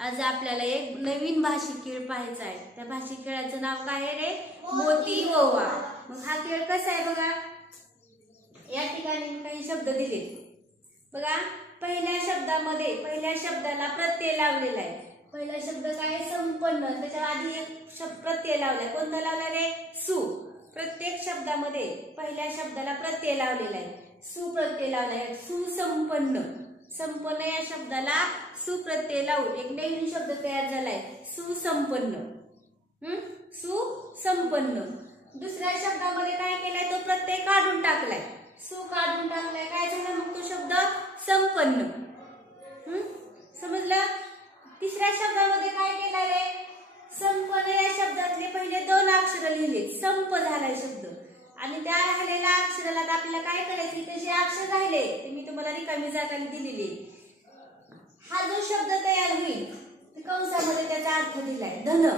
आज आपल्याला एक नवीन भाषिक खेळ पाहायचा आहे। त्या भाषिक खेळाचं नाव काय आहे रे? मोती ओवा। मग हा खेळ कसा आहे बघा, या ठिकाणी काही शब्द दिले बघा। पहिल्या शब्दाला प्रत्यय लावलेला आहे। पहिला शब्द काय आहे? संपन्न। त्याच्या आधी एक शब्द प्रत्यय लावलाय, कोणता लावला रे? सु। प्रत्येक शब्दामध्ये पहिल्या शब्दाला प्रत्यय लावलेला आहे, सुप्रत्यय लावलाय। सुसंपन्न, संपन्न या शब्दाला सुप्रत्यय लावून एक नवीन शब्द तयार झालाय, सुसंपन्न। सुसंपन्न। दुसऱ्या शब्दामध्ये काय केलंय? तो प्रत्यय काढून टाकलाय, सु काढून टाकलाय, काय झालं मग तो शब्द? संपन्न। समजलं? तिसऱ्या शब्दामध्ये काय केलंय रे? संपन्न या शब्दातले पहिले दोन अक्षर लिहिले, संप झालाय शब्द। आणि त्या राहिलेल्या अक्षराला आपल्याला काय करायचं? इथे जे अक्षर राहिले ते मी तुम्हाला रिकामी जागा दिलेली। हा जो शब्द तयार होईल ते कंसामध्ये त्याचा अर्थ दिलाय धन।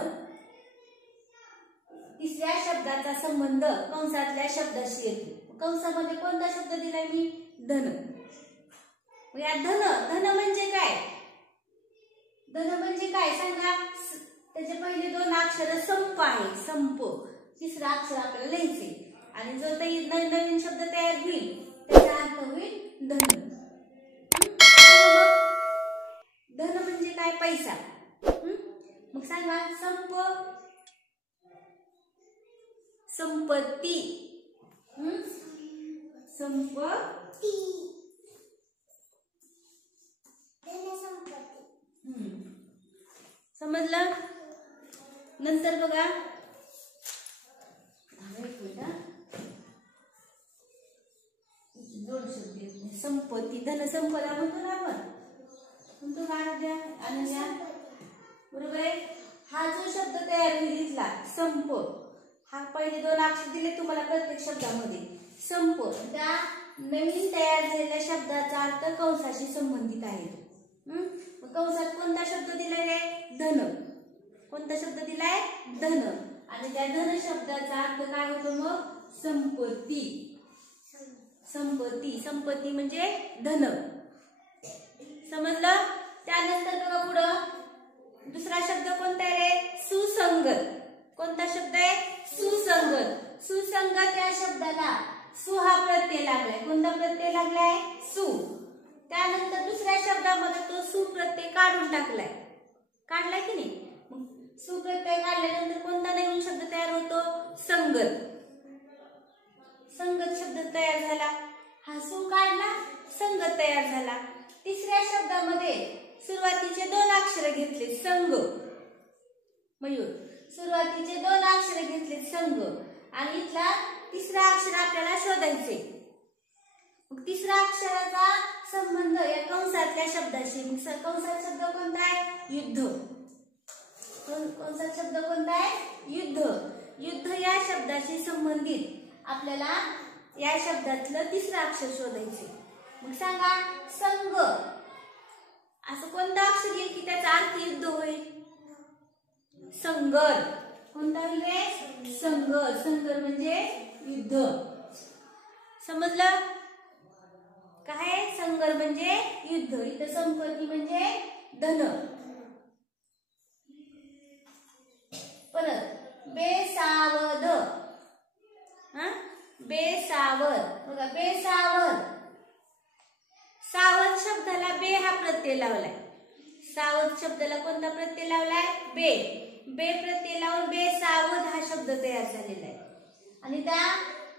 तिसऱ्या शब्दाचा संबंध कंसातल्या शब्दाशी येतो। कंसामध्ये कोणता शब्द दिलाय मी? धन। या धन म्हणजे काय? धन म्हणजे काय सांगा? त्याचे पहिले दोन अक्षर संप आहे, संप। तिसरा अक्षर आपल्याला लिहायचे आणि जो नवीन शब्द तयार होईल त्याचा अर्थ होईल धन। धन म्हणजे काय? पैसा। मग सांगा संप, संपत्ती, संपत्ती, समजलं? नंतर बघा, दोन शब्द संपत्ती, धन संपदा म्हणतो ना आपण, म्हणतो का अनन्या? बरोबर आहे। हा जो शब्द तयार होईल इथला संप, हा पहिले दोन अक्षर दिले तुम्हाला प्रत्येक शब्दामध्ये, संप। त्या नवीन तयार झालेल्या शब्दाचा अर्थ कंसाशी संबंधित आहे। कंसात कोणता शब्द दिलाय रे? धन। कोणता शब्द दिलाय? धन। आणि त्या धन शब्दाचा अर्थ काय होतो मग? संपत्ती। संपत्ती, संपत्ती म्हणजे धन। समजलं? त्यानंतर बघा पुढं दुसरा शब्द कोणता आहे रे? सुसंगत। कोणता शब्द आहे? सुसंगत। सुसंगत या शब्दाला सु हा प्रत्यय लागलाय, कोणता प्रत्यय लागलाय? सु। त्यानंतर दुसऱ्या शब्दामध्ये तो सुप्रत्यय काढून टाकलाय, काढलाय की नाही? सुप्रत्यय काढल्यानंतर कोणता नवीन शब्द तयार होतो? संगत। संगत शब्द तयार झाला, हा सु काढला, संगत तयार झाला। तिसऱ्या शब्दामध्ये सुरुवातीचे दोन अक्षर घेतले, संग, मयूर। सुरुवातीचे दोन अक्षर घेतले, संग, आणि इथला तिसरा अक्षर आपल्याला शोधायचे। तिसरा अक्षराचा संबंध या कंसातल्या शब्दाशी। कंसात शब्द कोणता आहे? युद्ध। कंसात शब्द कोणता आहे? युद्ध। युद्ध या शब्दाशी संबंधित आपल्याला या शब्दातलं तिसरं अक्षर शोधायचे। मग सांगा संग, असं कोणतं अक्षर येईल की त्याचा अर्थ युद्ध होईल? संगर। कोणता होईल रे? संगर। संगर म्हणजे युद्ध। समजलं? काय? संगर म्हणजे युद्ध। इथं संपत्ती म्हणजे धन। परत बेसावध, बेसावध बघा, बेसावध। सावध शब्दाला बे हा प्रत्यय लावलाय। सावध शब्दाला कोणता प्रत्यय लावलाय? बे। बे प्रत्यय लावून बेसावध हा शब्द तयार झालेला आहे। आणि त्या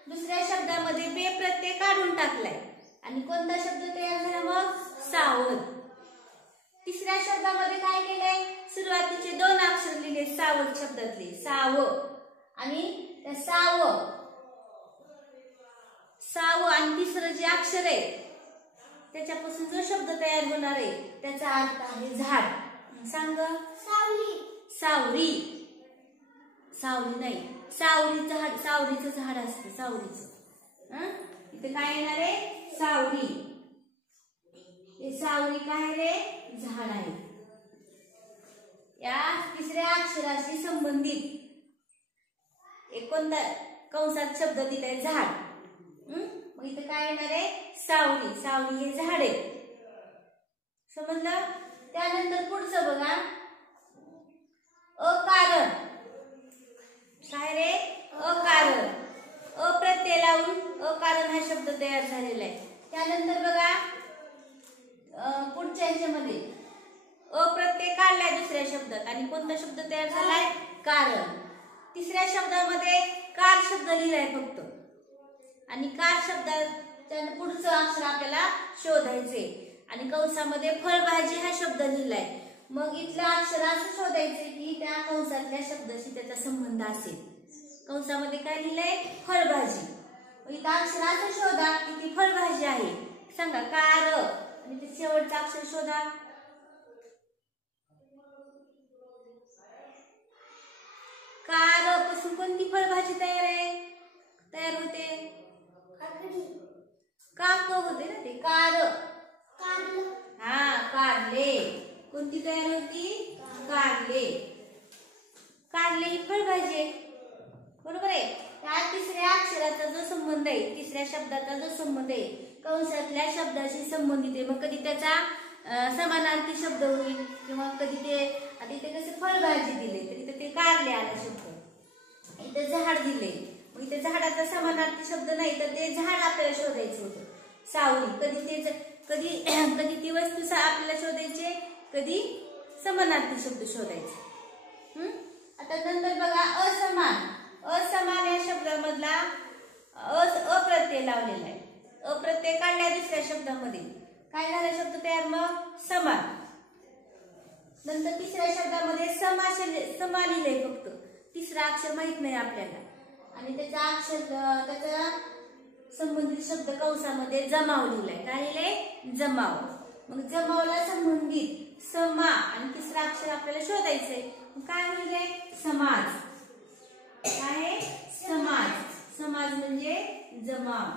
दुसऱ्या शब्दामध्ये बे प्रत्यय काढून टाकलाय आणि कोणता शब्द तयार झाला मग? सावध। तिसऱ्या शब्दामध्ये काय केलंय? सुरुवातीचे दोन अक्षर लिहिले सावध शब्दातले, साव, आणि त्या साव आणि तिसरं जे अक्षर आहे त्याच्यापासून जो शब्द तयार होणार आहे त्याचा अर्थ आहे झाड। सांग? सावली। सावरी, सावली नाही, सावरी झाड, सावरीचं झाड असतं, सावरीचं। इथे काय येणार आहे? सावरी। सावरी काय रे? झाड आहे। या तिसऱ्या अक्षराशी संबंधित एक कोणता कंसात शब्द दिलाय? झाड। मग इथे काय येणार आहे? सावली। सावली हे झाड आहे। समजलं? त्यानंतर पुढचं बघा, आहे दुसऱ्या शब्दात आणि कोणता शब्द तयार झालाय कारण. तिसऱ्या शब्दामध्ये कार शब्द लिहिलाय फक्त आणि कार शब्दाच्या पुढचं अक्षर आपल्याला शोधायचे आणि कंसामध्ये फळभाजी हा शब्द लिहिलाय. मग इथलं अक्षर असं शोधायचे की त्या कंसातल्या शब्दाशी त्याचा संबंध असेल. कंसामध्ये काय लिहिलंय फळभाजी. इथं अक्षर असं शोधा की ती फळभाजी आहे. सांगा कार आणि ते शेवटचं अक्षर शोधा. कार पासून कोणती फळभाजी तयार होते काक होते ना ते कार. हा कारले. कोणती तयार होती कारले. कारले ही फळभाजी आहे बरोबर आहे. त्या तिसऱ्या अक्षराचा जो संबंध आहे तिसऱ्या शब्दाचा जो संबंध आहे कंसातल्या शब्दाशी संबंधित आहे. मग कधी त्याचा समानार्थी शब्द होईल किंवा कधी ते आता इथे कसं फळभाजी दिले तर इथे ते कारले आला शब्द. इथे झाड दिले मग इथे झाडाचा समानार्थी शब्द नाही तर ते झाड आपल्याला शोधायचं होतं. सावली कधी ती वस्तू आपल्याला शोधायचे कधी समानार्थी शब्द शोधायचे. आता नंतर बघा असमान. असमान या शब्दामधला अप्रत्यय लावलेला आहे. अप्रत्यय काढलाय दुसऱ्या शब्दामध्ये काय झाला शब्द तयार मग समान. नंतर तिसऱ्या शब्दामध्ये समा लिहिलंय फक्त तिसरा अक्षर माहित नाही आपल्याला आणि त्याचा संबंधित शब्द कंसामध्ये जमाव लिहिलाय. काय लिहिलंय जमाव. मग जमावला संबंधित समा आणि तिसरा अक्षर आपल्याला शोधायचंय. काय म्हणजे समाज. काय समाज. समाज म्हणजे जमाव.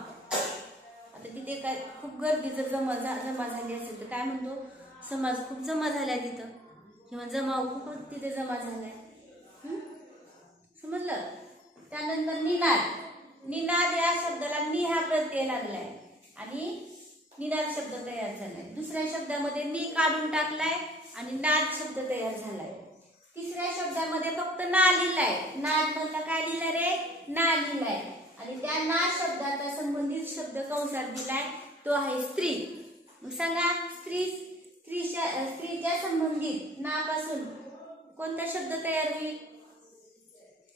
आता तिथे काय खूप गर्दी जर जमा झाली असेल तर काय म्हणतो समाज खूप जमा झालाय तिथं किंवा जमाव खूप तिथे जमा झालाय. समजलं. त्यानंतर निनाद. निनाद या शब्दाला नि हा प्रत्यय लागलाय आणि निनाद शब्द तयार झालाय. दुसऱ्या शब्दामध्ये नि काढून टाकलाय आणि नाद शब्द तयार झालाय. तिसऱ्या शब्दामध्ये फक्त ना लिहिलाय. नाद मधला काय लिहिलाय रे ना लिहिलाय आणि त्या ना शब्दाचा संबंधित शब्द कंसात दिलाय तो आहे स्त्री. मग सांगा स्त्रीच्या संबंधित ना पासून कोणता शब्द तयार होईल.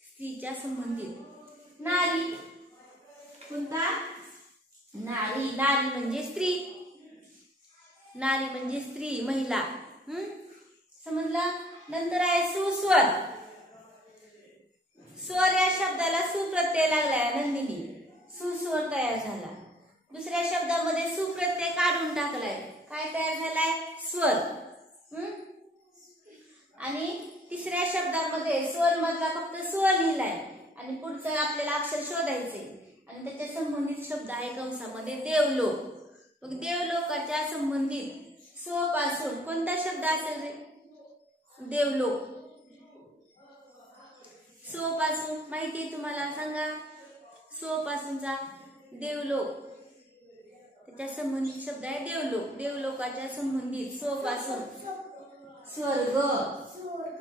स्त्रीच्या संबंधित नारी. कोणता नारी. नारी म्हणजे स्त्री. नारी म्हणजे स्त्री महिला. समजलं. नंतर आहे सुस्वर. स्वर या शब्दाला सुप्रत्यय लागलाय नंदिनी. सुस्वर तयार झाला. दुसऱ्या शब्दामध्ये सुप्रत्यय काढून टाकलाय. काय तयार झालाय स्वर. आणि तिसऱ्या शब्दामध्ये स्वर मधला फक्त स्व लिहिलाय आणि पुढचं आपल्याला अक्षर शोधायचे आणि त्याच्या संबंधित शब्द आहे कंसामध्ये देवलोक. मग देवलोकाच्या संबंधित स्व पासून कोणता शब्द असेल रे देवलोक. स्व पासून माहिती तुम्हाला सांगा. स्व पासूनचा देवलोक त्याच्या संबंधित शब्द आहे देवलोक. देवलोकाच्या संबंधित स्व पासून स्वर्ग.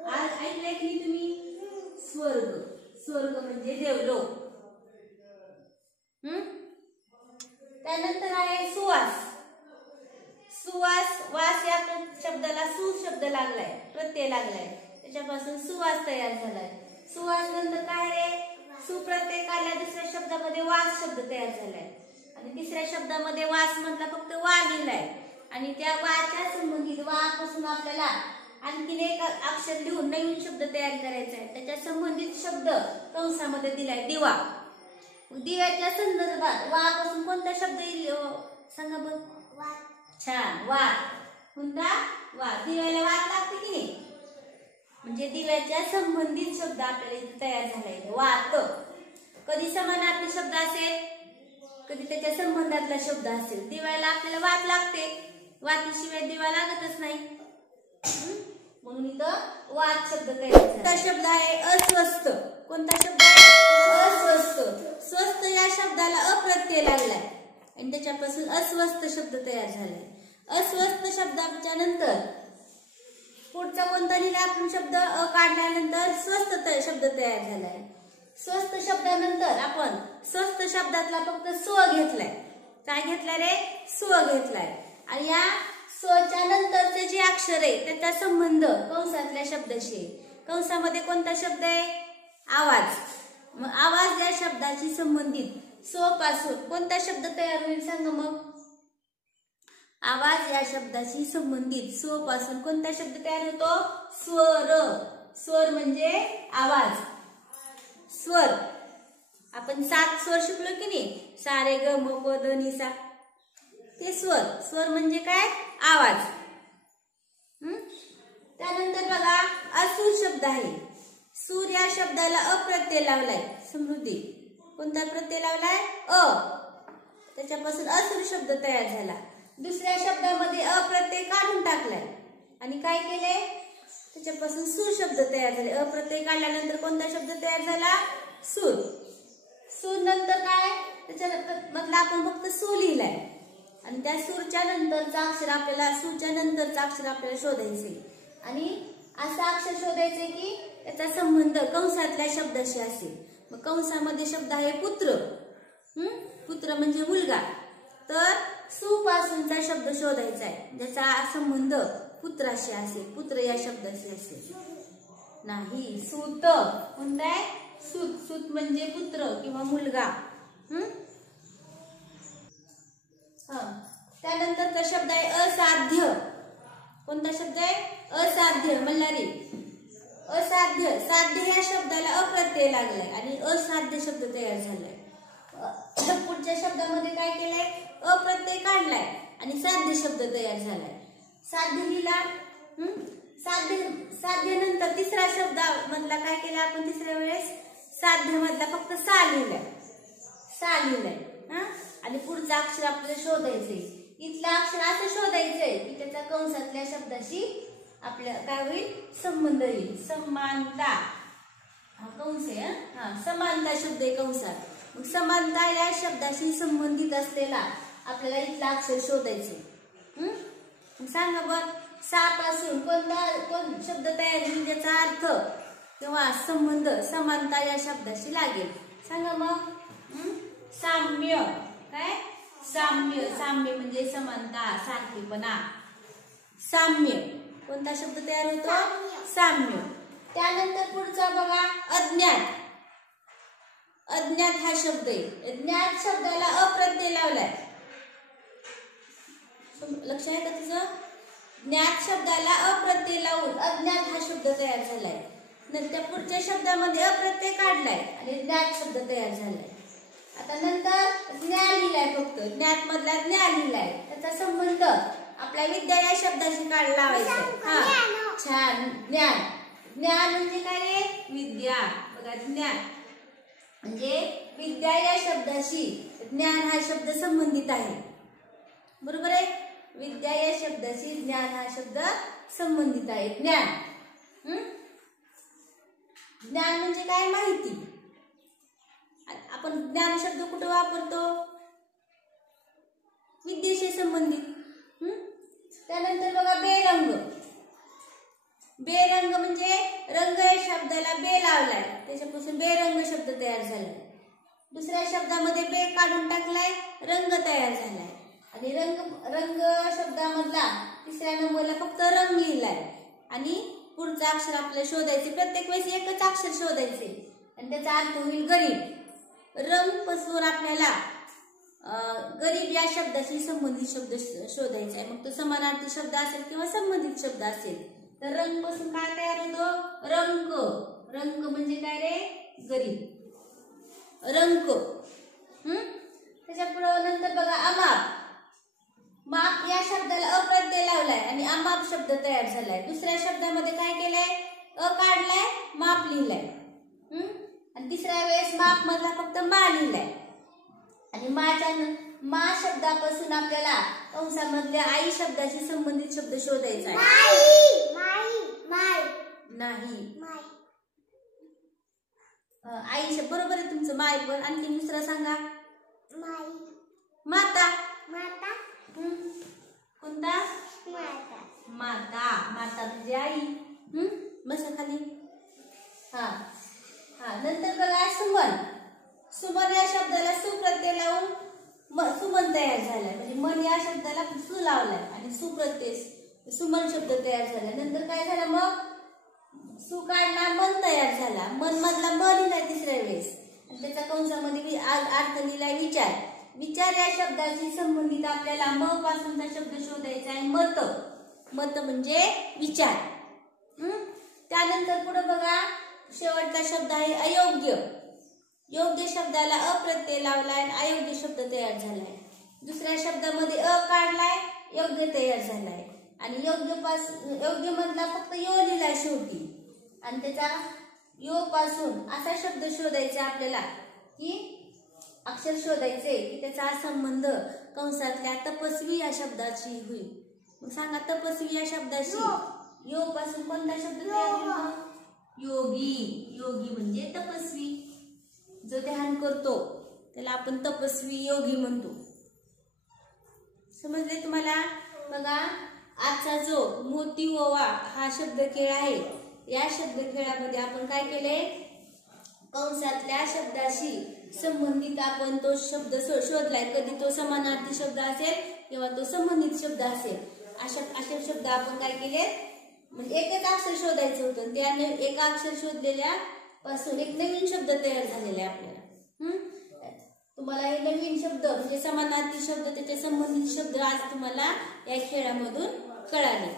ऐकलंय की तुम्ही स्वर्ग. स्वर्ग म्हणजे देवलोक. त्यानंतर आहे सुवास. सुवास. वास या शब्दाला सु शब्द लागलाय प्रत्यय लागलाय त्याच्यापासून सुवास तयार झालाय. सुवास नंतर काय रे सुप्रत्यय काढला. दुसऱ्या शब्दामध्ये वास शब्द तयार झालाय आणि तिसऱ्या शब्दामध्ये वास मधला फक्त वा लिहिलाय आणि त्या वाच्या संबंधित वा पासून आपल्याला आणखीन एक अक्षर लिहून नवीन शब्द तयार करायचा आहे. त्याच्या संबंधित शब्द कंसामध्ये दिलाय दिवा. दिव्याच्या संदर्भात वा पासून कोणता शब्द येईल सांगा बघ. छान वात. कोणता वात. दिव्याला वात लागते की नाही म्हणजे दिव्याच्या संबंधित शब्द आपल्याला इथे तयार झालाय वात. कधी समानार्थी शब्द असेल कधी त्याच्या संबंधातला शब्द असेल. दिव्याला आपल्याला वात लागते. वातीशिवाय दिवा लागतच नाही म्हणून इथं वात शब्द तयार झाला. शब्द आहे अस्वस्थ. कोणता शब्द आहे अस्वस्थ. स्वस्थ या शब्दाला अप्रत्यय लागलाय आणि त्याच्यापासून अस्वस्थ शब्द तयार झालाय. अस्वस्थ शब्दाच्या नंतर पुढचा कोणता लिहिला आपण शब्द अ काढल्यानंतर स्वस्थ शब्द तयार झालाय. स्वस्थ शब्दानंतर आपण स्वस्थ शब्दातला फक्त स्व घेतलाय. काय घेतलाय रे स्व घेतलाय आणि या स्वच्या नंतरचे जे अक्षर आहे त्याचा संबंध कंसातल्या शब्दाशी आहे. कंसामध्ये कोणता शब्द आहे? आवाज. मग आवाज या शब्दाशी संबंधित स्व पासून कोणता शब्द तयार होईल सांगा मग? आवाज या शब्दाशी संबंधित स्व पासून कोणता शब्द तयार होतो? स्वर. स्वर म्हणजे आवाज. स्वर आपण 7 स्वर शिकलो की नाही? सा रे ग म प ध नि सा. ते स्वर. स्वर म्हणजे काय? आवाज. त्यानंतर बघा असुर शब्द आहे. सूर या शब्दाला अप्रत्यय लावलाय. समृद्धी कोणता प्रत्यय लावलाय? अ. त्याच्यापासून असुर शब्द तयार झाला. दुसऱ्या शब्दामध्ये अप्रत्यय काढून टाकलाय आणि काय केले? त्याच्यापासून सूर शब्द तयार झाले. अप्रत्यय काढल्यानंतर कोणता शब्द तयार झाला? सूर. सूर नंतर काय? त्याच्यामधला आपण फक्त सू लिहिलाय आणि त्या सूरच्या नंतरचा अक्षर आपल्याला शोधायचे आणि असा अक्षर शोधायचे की त्याचा संबंध कंसातल्या शब्दाशी असेल. मग कंसामध्ये शब्द आहे पुत्र. पुत्र म्हणजे मुलगा. तर सु पासूनचा शब्द शोधायचा आहे ज्याचा संबंध पुत्राशी असेल. पुत्र या शब्दाशी असेल. नाही, सूत. कोणता आहे? सूत. सूत म्हणजे पुत्र किंवा मुलगा. त्यानंतरचा शब्द आहे असाध्य. कोणता शब्द आहे? असाध्य. मल्हारी. असाध्य. साध्य या शब्दाला अप्रत्यय लागलाय आणि असाध्य शब्द तयार झालाय. पुढच्या शब्दामध्ये काय केलंय? अप्रत्यय काढलाय आणि साध्य शब्द तयार झालाय. साध्य लिहिला. साध्य नंतर तिसरा शब्द मधला काय केलं आपण? तिसऱ्या वेळेस साध्य मधला फक्त सा लिहिलाय. सा लिहिलाय आणि पुढचं अक्षर आपल्याला शोधायचंय. इथलं अक्षर असं शोधायचंय की त्याचा कंसातल्या शब्दाशी आपल्याला काय होईल? संबंध येईल. समानता. कंस आहे. समानता शब्द आहे कंसात. मग समानता या शब्दाशी संबंधित असलेला आपल्याला इथला अक्षर शोधायचे. सांगा बघ, सा पासून कोण शब्द तयार होईल ज्याचा अर्थ किंवा संबंध समानता या शब्दाशी लागेल? सांगा मग. साम्य. काय? साम्य. साम्य म्हणजे समानता, सारखेपणा. साम्य. कोणता शब्द तयार होतो? साम्य. त्यानंतर पुढचा बघा अज्ञात. अज्ञात हा शब्द आहे. ज्ञात शब्दाला अप्रत्यय लावलाय. लक्ष आहे का तुझं? ज्ञात शब्दाला अप्रत्यय लावून अज्ञात हा शब्द तयार झालाय. नंतर पुढच्या शब्दामध्ये अप्रत्यय काढलाय आणि ज्ञात शब्द तयार झालाय. आता नंतर ज्ञान लिहिलाय. फक्त ज्ञात मधला ज्ञान लिहिलाय. त्याचा संबंध आपल्या विद्या या शब्दाशी लावायचा. छान. ज्ञान. ज्ञान म्हणजे काय रे? विद्या. बघा, ज्ञान म्हणजे विद्या या शब्दाशी ज्ञान हा शब्द संबंधित आहे. बरोबर आहे? विद्या या शब्दाशी ज्ञान हा शब्द संबंधित आहे. ज्ञान. ज्ञान म्हणजे काय? माहिती. आपण ज्ञान शब्द कुठे वापरतो? विद्येशी संबंधित. त्यानंतर बघा बेरंग. बेरंग म्हणजे रंग या शब्दाला बे लावलाय. त्याच्यापासून बेरंग शब्द तयार झालाय. दुसऱ्या शब्दामध्ये बे काढून टाकलाय, रंग तयार झालाय. आणि रंग शब्दामधला तिसऱ्या नंबरला फक्त रंग लिहिलाय आणि पुढचं अक्षर आपल्याला शोधायचे. प्रत्येक वेळेस एकच अक्षर शोधायचे आणि त्याचा अर्थ होईल गरीब. रंग पासून आपल्याला गरीब या शब्दाशी संबंधित शब्द शोधायचा आहे. मग तो समानार्थी शब्द असेल किंवा संबंधित शब्द असेल. तर रंग पासून काय तयार होतो? रंक. रंक म्हणजे काय रे? गरीब. रंक. त्याच्या पुढे नंतर बघा अमाप. माप या शब्दाला अप्रत्यय लावलाय आणि अमाप शब्द तयार झालाय. दुसऱ्या शब्दामध्ये काय केलंय? अ काढलाय, माप लिहिलाय. आणि तिसऱ्या वेळेस माप मधला फक्त मा लिहिलाय. आणि मा शब्दापासून आपल्याला कंसामधल्या आई शब्दाशी संबंधित शब्द शोधायचा आहे. नाही. आई शब्द बरोबर आहे तुमचं. माय पण. आणखी दुसरा सांगा. माता. कोणता? माता. माता म्हणजे आई. बसा खाली. नंतर बघा सुमन. सुमन या शब्दाला सुप्रत्यय लावून सुमन तयार झालाय. म्हणजे मन या शब्दाला सु लावलाय आणि सुप्रत्यय सुमन शब्द तयार झाला. नंतर काय झालं मग सु काढला मन तयार झाला. मन मधला म लिहिलाय तिसऱ्या वेळेस आणि त्याच्या कंसामध्ये अर्थ लिहिलाय विचार. विचार या शब्दाशी संबंधित आपल्याला म पासूनचा शब्द शोधायचा आहे मत. मत म्हणजे विचार. त्यानंतर पुढे बघा शेवटचा शब्द आहे अयोग्य. योग्य शब्दाला अप्रत्यय लावलाय आणि अयोग्य शब्द तयार झालाय. दुसऱ्या शब्दामध्ये अ काढलाय योग्य तयार झालाय आणि योग्य मधला फक्त यो लिहिलाय शेवटी आणि त्याचा यो पासून असा शब्द शोधायचा आपल्याला की अक्षर शोधायचे की त्याचा संबंध कंसातल्या तपस्वी या शब्दाशी होईल. मग सांगा तपस्वी या शब्दाशी यो पासून कोणता शब्द तयार होईल? योगी. योगी म्हणजे तपस्वी. जो ध्यान करतो त्याला आपण तपस्वी योगी म्हणतो. समजले तुम्हाला? बघा आजचा जो मोती ओवा हा शब्दखेळ आहे. या शब्दखेळामध्ये आपण काय केले कंसातल्या शब्दाशी संबंधित आपण तो शब्द शोधलाय. कधी तो समानार्थी शब्द असेल किंवा तो संबंधित शब्द असेल. असे शब्द आपण काय केले म्हणजे एकच अक्षर शोधायचं होतं. त्याने एका अक्षर शोधलेल्या पासून एक नवीन शब्द तयार झालेला आहे आपल्याला. तुम्हाला हे नवीन शब्द म्हणजे समानार्थी शब्द त्याच्या संबंधित शब्द आज तुम्हाला या खेळामधून कळाले.